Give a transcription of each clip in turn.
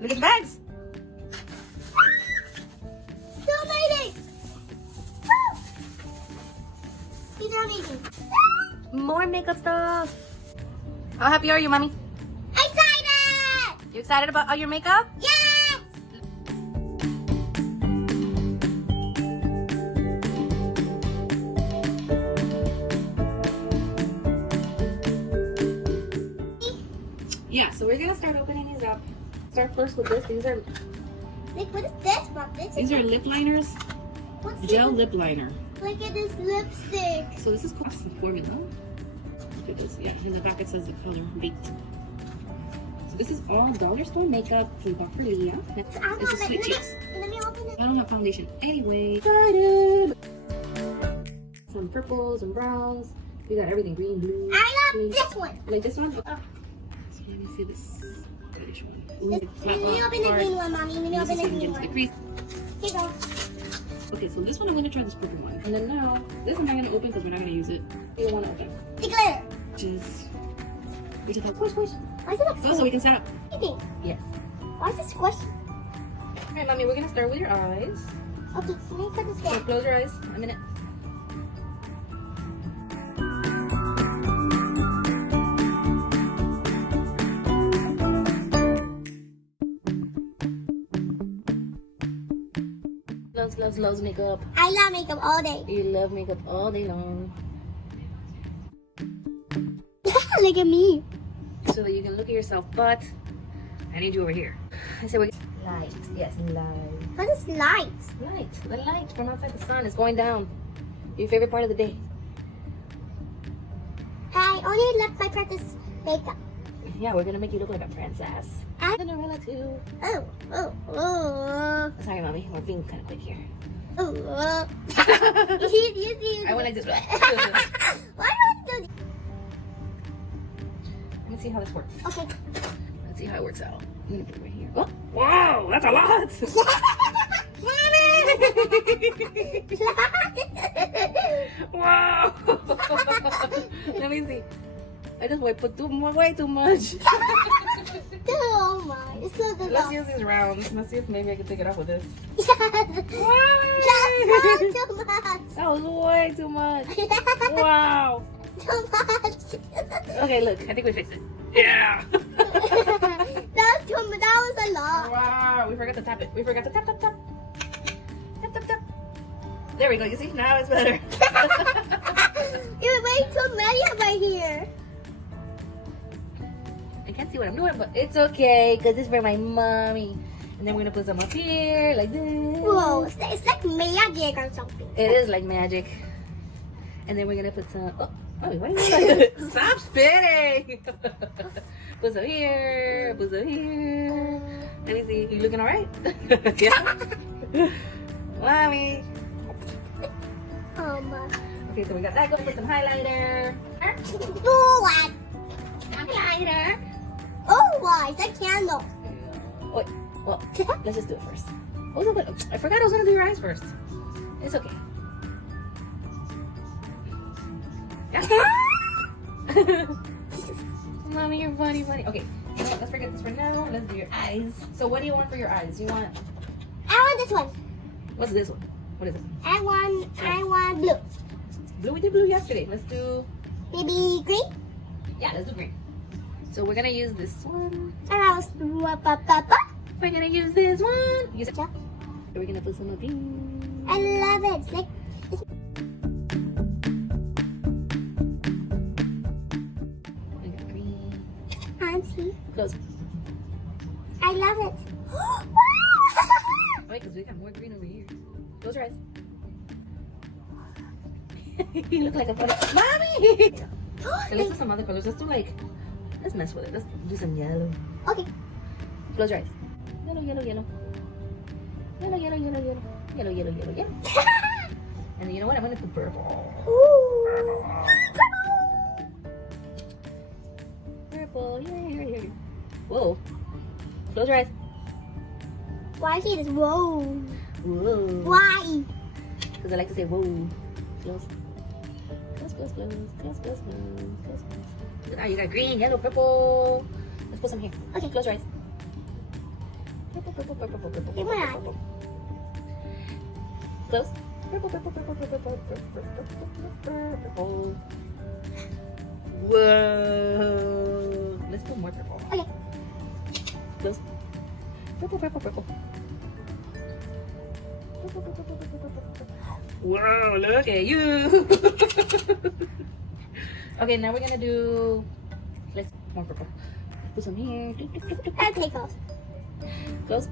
Look at the bags. So amazing! These are amazing. More makeup stuff. How happy are you, mommy? Excited! You excited about all your makeup? Yes! Yeah, so we're gonna start opening these up. Start first with this. These are Like, what is this, Mom? This is lip liners. what's Gel lip liner. Look at this lipstick. So this is called the formula. Look at this. Yeah, in the back it says the color baked. So this is all dollar store makeup we bought for Leah. Next, I this is want Sweet it. Cheeks. Let me open it. I don't have foundation anyway. Excited. Some purples and browns. We got everything green, blue. I green. love this one. Like this one? Oh. So let me see this reddish one. Ooh, Let me open the green one, Mommy. Let me open the green The one. crease. Here you go. Okay, so this one I'm gonna try this purple one. And then now, this I'm not gonna open because we're not gonna use it. You want to open. The glitter. We just have squish. Why is it like So we can set up. squishy? Yes. Why is it squishy? Alright, mommy, we're gonna start with your eyes. Okay, let me put this So down. close your eyes a minute. Loves makeup. I love makeup all day. You love makeup all day long. Look at me. So that you can look at yourself, but I need you over here. I said, light. Yes, light. What is light? Light. The light from outside the sun is going down. Your favorite part of the day. I only left my practice makeup. Yeah, we're gonna make you look like a princess. Cinderella too. Oh. Sorry, mommy. We're being kind of quick here. Oh. I went like this. Why do I do Let's see how this works. this? Okay. Let's see how it works out. I'm gonna put it right here. Oh, wow, that's a lot. Wow. Let me see. I just put way too much. Oh my. It's so good. Let's use these rounds. Let's see if maybe I can take it off with this. That's too much. That was way too much. Wow. Too much. Okay, look. I think we fixed it. Yeah. That was a lot. Wow. We forgot to tap it. We forgot to tap. Tap. There we go. You see? Now it's better. You're way too many over here. I can't see what I'm doing, but it's okay because it's for my mommy. And then we're gonna put some up here, like this. Whoa, it's like magic or something. It is like magic. And then we're gonna put some. Oh, wait, why are you stop spitting? Put some here. Put some here. Let me see. You looking alright? Yeah. Mommy. Oh my. Okay, so we got that. Go put some highlighter. What? Highlighter. Oh, why? It's a candle. Wait. Well, let's just do it first. What was it? I forgot I was gonna do your eyes first. It's okay. Yeah. Mommy, you're funny. Okay, you know what? Let's forget this for now. Let's do your eyes. So, what do you want for your eyes? You want? I want this one. What's this one? What is it? I want blue. Blue. We did blue yesterday. Let's do. Maybe green? Yeah, let's do green. So we're gonna use this one. And I was We're gonna use this one. Use it. Yeah. We're gonna put some of these. I love it. It's like We got green. fancy. Close. I love it. Wait, because we got more green over here. Close your eyes. You look like a funny mommy. Okay, let's do some other colors. Let's do let's mess with it. Let's do some yellow. Okay. Close your eyes. Yellow. Yellow. And then you know what? I'm gonna put purple. Ooh. Purple. Yeah. Whoa. Close your eyes. Why is it whoa? Whoa. Why? Because I like to say whoa. Close. Ah, you got green, yellow, purple. Let's put some here. Okay. Close your eyes. Purple, purple, purple, purple, purple, Give me purple, that. purple. Close. Purple, purple, purple, purple, purple, purple, purple. Whoa. Let's do more purple. Okay. Close. Purple, purple, purple. Purple, purple, purple, purple, purple, purple. Whoa, look at you. Okay, now we're gonna do, let's more purple. Put some here. Okay, close. Close.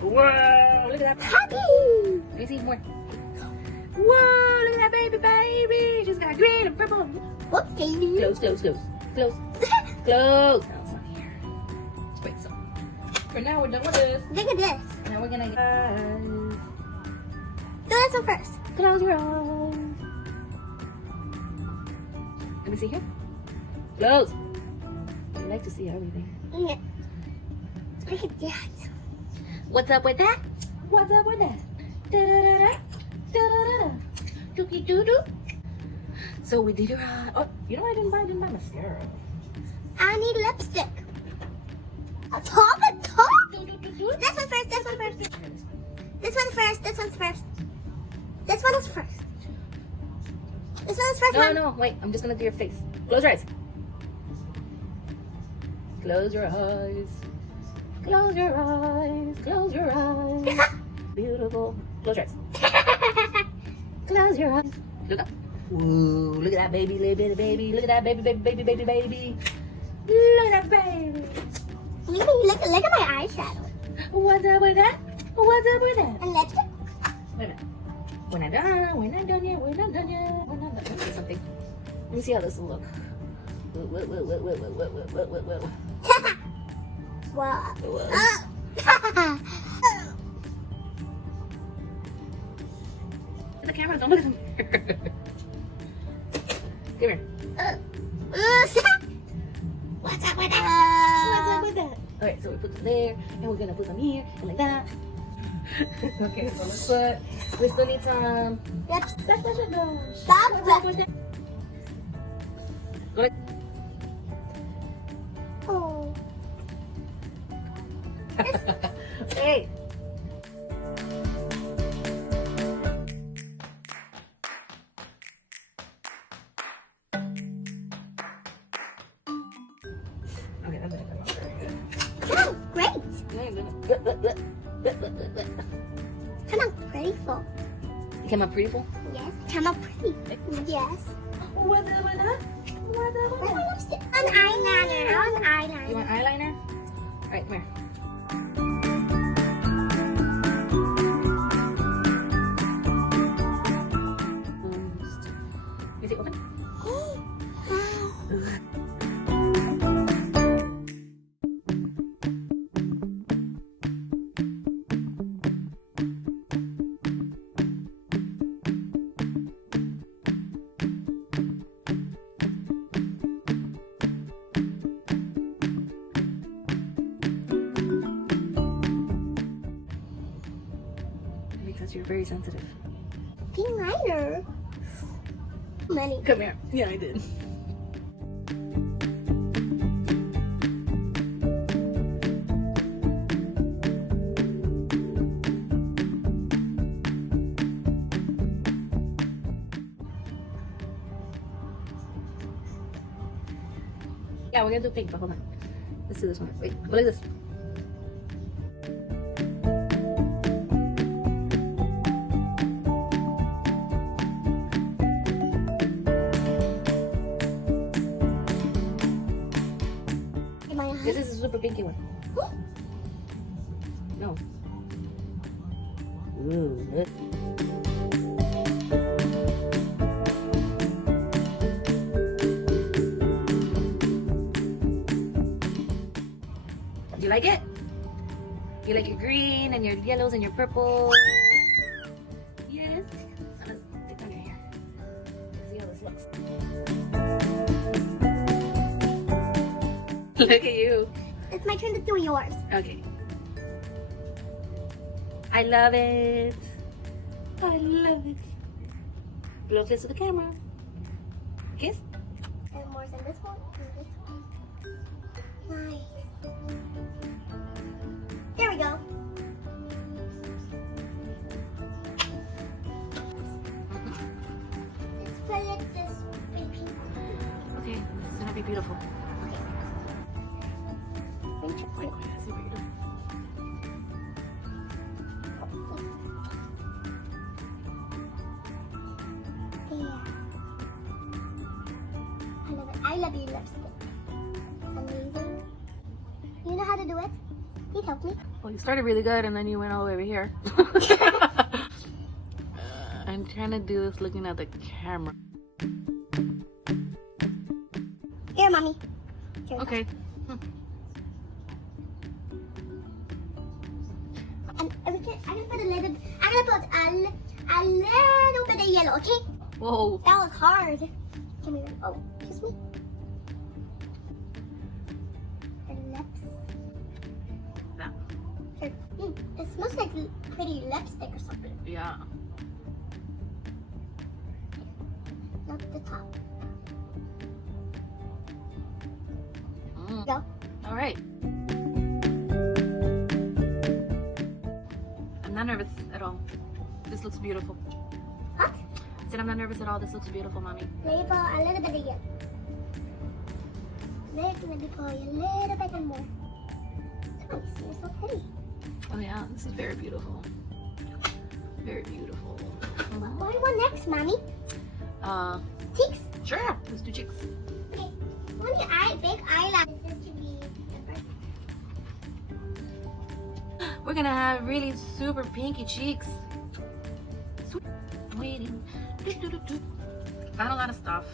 Whoa, look at that. Happy. Let me see more. Whoa, look at that baby. She's got green and purple. Whoopsie. Close, close, close. Close. Close. Now it's not here. Let's wait some. For now, we're done with this. Look at this. Now we're gonna Do this one first. close your eyes. Let me see here. Close. I like to see everything. Yeah. Look at that. What's up with that? What's up with that? Da-da-da-da. Da-da-da-da. Dookie-doo-doo. So we did your eye. Oh, you know what I didn't buy mascara. I need lipstick. A top, a top. Doo-doo-doo-doo. This one first. This one first. This one first. This one's first. This one is first. This one's first No, one. no, wait. I'm just gonna do your face. Close your eyes. Close your eyes. Close your eyes. Close your eyes. Beautiful. Close your eyes. Close your eyes. Look up. Ooh, look at that baby, little bitty baby. Look at that baby, baby, baby, baby, baby. Look at that baby. Look at my eyeshadow. What's up with that? What's up with that? And lipstick. Wait a minute. We're not done. We're not done yet. We're not done yet. We're not done. Let me see something. Let me see how this will look. Wow. The camera, don't look at them. Come here. What's up with What's up that? with that? Alright, so we put some there, and we're gonna put some here, and like that. Okay, so we still need some. Yep. Stop. Stop. What's up with that? Go like. Oh. Hey. Okay, that's it. Oh, great. Come on, pretty full. You came out pretty full? Yes. Come on, pretty. Yes. What's up with that? What's up with Where's that? my lipstick? An eyeliner. I want an You eyeliner. want eyeliner? Alright, come here. Is it open? Because you're very sensitive. Pink liner. Money. Come here. Yeah, I did. Yeah, we're gonna do pink, but hold on. Let's do this one. Wait, go like this. In my This eye. is a super pinky one. No. Ooh, look. You like it? You like your green and your yellows and your purple? Yes. Now let's stick under here. Let's see how this looks. Look at you. It's my turn to do yours. Okay. I love it. I love it. Blow close to the camera. Kiss. And more than this one. And this one. Nice. beautiful. Wait, Wait, I see what you're doing. Yeah. I love it. I love your lipstick. It's amazing. You know how to do it? Please help me. Well, you started really good and then you went all the way over here. I'm trying to do this looking at the camera. Here, mommy. Here, Okay. And I'm gonna put a little. I'm gonna put a little bit of yellow. Okay. Whoa. That was hard. Give me. Oh, excuse me. And lips. No. Here. It smells like pretty lipstick or something. Yeah. Not the top. Mm. Go. All right. I'm not nervous at all. This looks beautiful. What? I said I'm not nervous at all. This looks beautiful, mommy. Maybe put a little bit of yellow. Let me put a little bit more. Nice. You're so pretty. Oh yeah, this is very beautiful. Very beautiful. What do you want next, mommy? Cheeks? Sure. Let's do cheeks. Okay. Want your big eyelash. This is to be different. We're gonna have really super pinky cheeks. Waiting. Found a lot of stuff.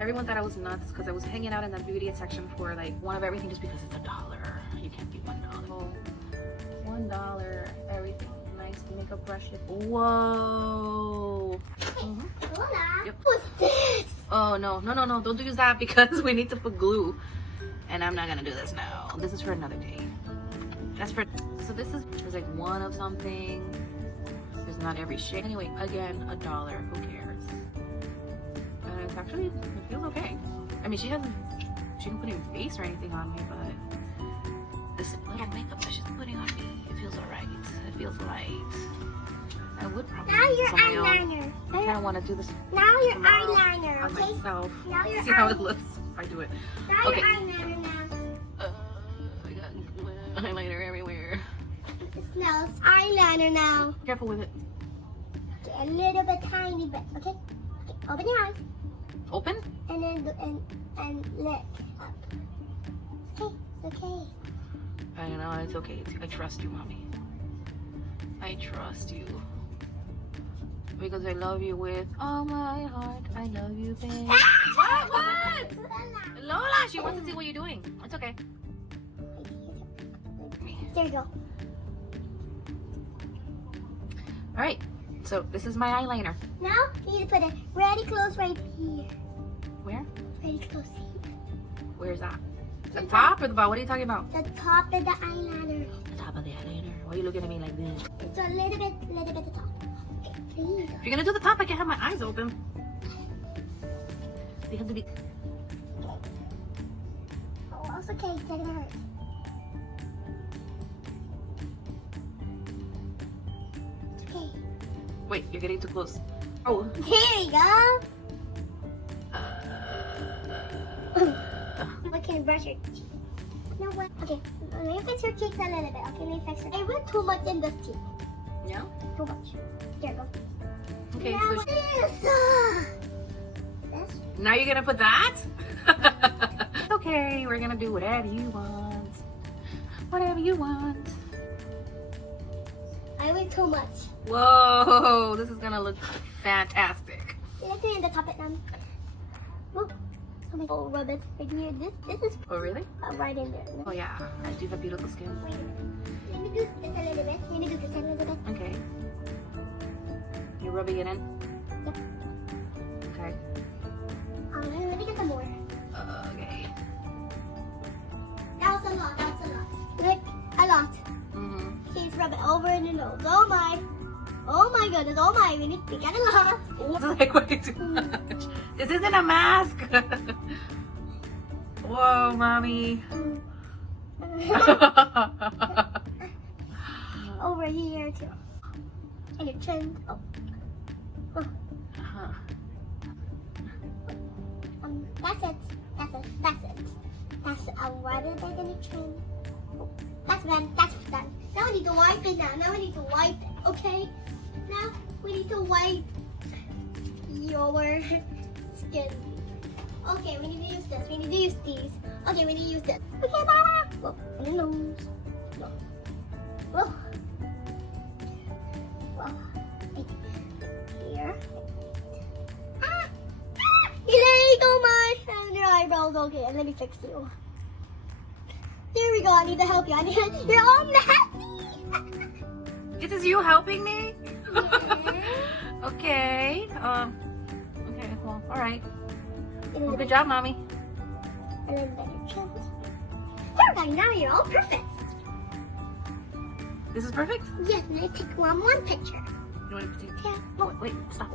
Everyone thought I was nuts because I was hanging out in the beauty section for like one of everything just because it's $1. You can't be $1. $1, everything. Nice makeup brushes. Whoa. Hola. Yep. What's this? Oh no, don't use that because we need to put glue. And I'm not gonna do this now. This is for another day. That's for, so this is, there's like one of something. There's not every shade. Anyway, again, $1, who cares? And it's actually, it feels okay. I mean, she didn't put any face or anything on me, but this little makeup that she's putting on me, it feels alright. It feels right. I would probably Now use your some of my own. eyeliner. I kind of want to do this Now your tomorrow eyeliner, on okay? myself. Now your See how it eye- looks if I do it. Now Okay. your eyeliner now. I got highlighter everywhere. It smells eyeliner now. Careful with it. Okay, a little bit, tiny bit. Okay. Okay. Open your eyes Open? and then and look up. Okay. Okay. I know, it's okay. I trust you, mommy. I trust you. Because I love you with all my heart. I love you, babe. What? Lola, she wants to see what you're doing. It's okay. There you go. All right. So this is my eyeliner. Now you need to put it really close right here. Where? Really close here. Where's that? The top or the bottom? What are you talking about? The top of the eyeliner. The top of the eyeliner. Why are you looking at me like this? It's a little bit the top. Okay, please. If you're gonna do the top, I can have my eyes open. They have to be. Oh, it's okay. It's not gonna hurt. It's okay. Wait, you're getting too close. Oh. Here you go. What can you brush your teeth? No what? Okay, let me fix your cheeks a little bit. Okay, let me fix it. I went too much in this cheek. Yeah? Too much. There you go. Okay, Now so this. now you're gonna put that? Okay, we're gonna do whatever you want. Whatever you want. I went too much. Whoa, this is gonna look fantastic. Let's do the top it now. Whoop. Oh, rub it right here. This is Oh, really? right in there. Oh, yeah. I do have beautiful skin. Wait a minute. Let me do this a little bit. Let me do this a little bit. Okay. You're rubbing it in? Yep. Okay. Let me get some more. Okay. That was a lot. That was a lot. Like a lot. Mm-hmm. Please rub it over in the nose. Oh my. Oh my goodness. Oh my. We got a lot. It's like way too much. This isn't a mask. Whoa, mommy. Over here too. And your chin. Oh. Uh-huh. That's it. That's it. done. That's done. Now we need to wipe it now. Now we need to wipe it, okay? Now we need to wipe your skin. Okay, we need to use this. We need to use these. Okay, we need to use this. Okay, Mama. Whoa, and the nose. Whoa. Whoa. Whoa. Right here. Ah! Ah! There you go, my and your eyebrows. Okay, and let me fix you. There we go. I need to help you. You're all messy. This is you helping me? Yeah. Okay. Okay, well, alright. A Well, little good job, Mommy. A little better chest. There we go. Now you're all perfect. This is perfect? Yes, and I take one picture. You want to take? Yeah. Oh, wait, stop.